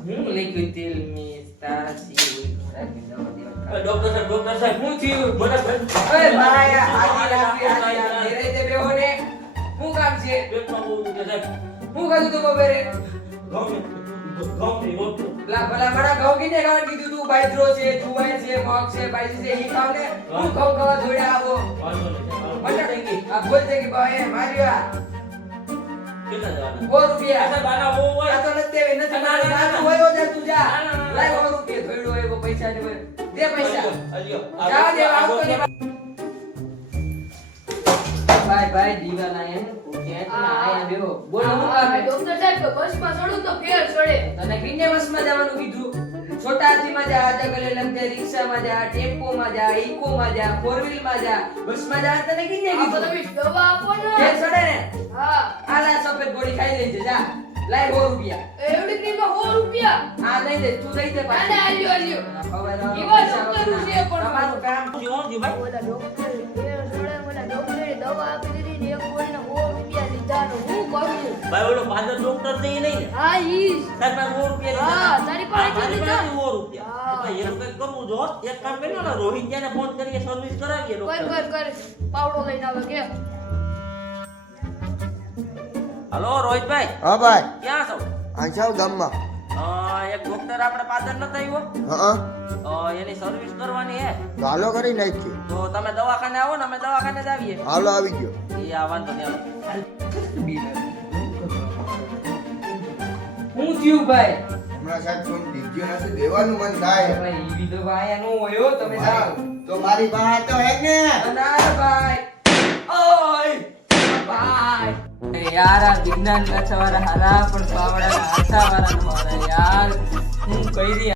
હું લખ્યું તેલ મી તાસી ડોક્ટર સાહેબ હું થયું મને ઓય માયા આજી ધીરે દે બેહો ને હું કામ છે પેટમાં બહુ દુખે સાહેબ હું કીધું તું બબેરે ઘઉંની રોટલી ભલા બડા ઘઉં કીને ખાવા કીધું તું બાજરો છે જુવાર છે મગ છે બાજરી છે ઈ ખાવ ને હું ઘઉં ખાવા દોડ્યા આવો આ બોલ છે કે ભાઈ માર્યા કેટલા જવાના 100 રૂપિયા સાહેબ આના બહુ હોય આ તો નથી દેવી નથી ના હોય જા તું જા લાય 100 રૂપિયા થોડો એવો પૈસા ને દે પૈસા જા દે આવતો ને ભાઈ દીવાના એમ કેટના આયા બેહો બોલ હું કામ ડોક્ટર સાહેબ બસમાં ચડું તો ફેર ચડે તને કિને બસમાં જવાનું કીધું છોટા હાથીમાં જા આજા લંકે રિક્ષામાં જા ટેમ્પોમાં જા ઇકોમાં જા ફોર વ્હીલમાં જા બસમાં જા તને કિને આપો કીધું તમે દવા આપો ને ફેર ચડે ને હા આલા સફેદ ગોળી ખાઈ લેજે જા લાય 100 રૂપિયા એવડી ક્રીમમાં 100 રૂપિયા આ નહીં દે તું દઈ દે આને આલ્યો આલ્યો ખબર એવા ડોક્ટર છે પણ તમારું કામ શું થયું ભાઈ ઓલા ડોક્ટર ફેર ચડે ઓલા ડોક્ટરે દવા આપી દીધી ને એક ગોળીના 100 રૂપિયા લીધા ને હું કરું ભાઈ ઓલો ફાધર ડોક્ટર છે ઈ નહીં ને હા ઈ સાહેબ મારે 100 રૂપિયા હા, તારી પાસે મારી લીધા? પાસે 100 રૂપિયા હા. ભાઈ એનું કંઈક કરવું જો એક કામ કરી લો રોહિત્યાને ફોન કરીએ સર્વિસ કરાવીએ ડોક્ટર કર પાવડો લઈને આવે કે હાલો રોહિતભાઈ હા ભાઈ ક્યાં છો આંચાવ ગામમાં એક ડોક્ટર આપણે પાદર નતા આવ્યો હા એની સર્વિસ કરવાની હે તો હાલો કરી નાખીએ તો તમે દવાખાને આવો ને અમે દવાખાને જ આવીએ હાલો આવી ગયો એ આ વાંધો નહીં હાલો. હું થયું ભાઈ હમણાં સાહેબ ફોન દીધો નથી દેવાનું મન થાય ભાઈ ઈ વિધો ભાઈ નો હોયો તમે જાઓ તો મારી પાસે તો હે ને ના ભાઈ ઓય ભાઈ યાર આ વિજ્ઞાન લચવાળા હારા પણ પાવડા હાથા વાળા યાર હું કહી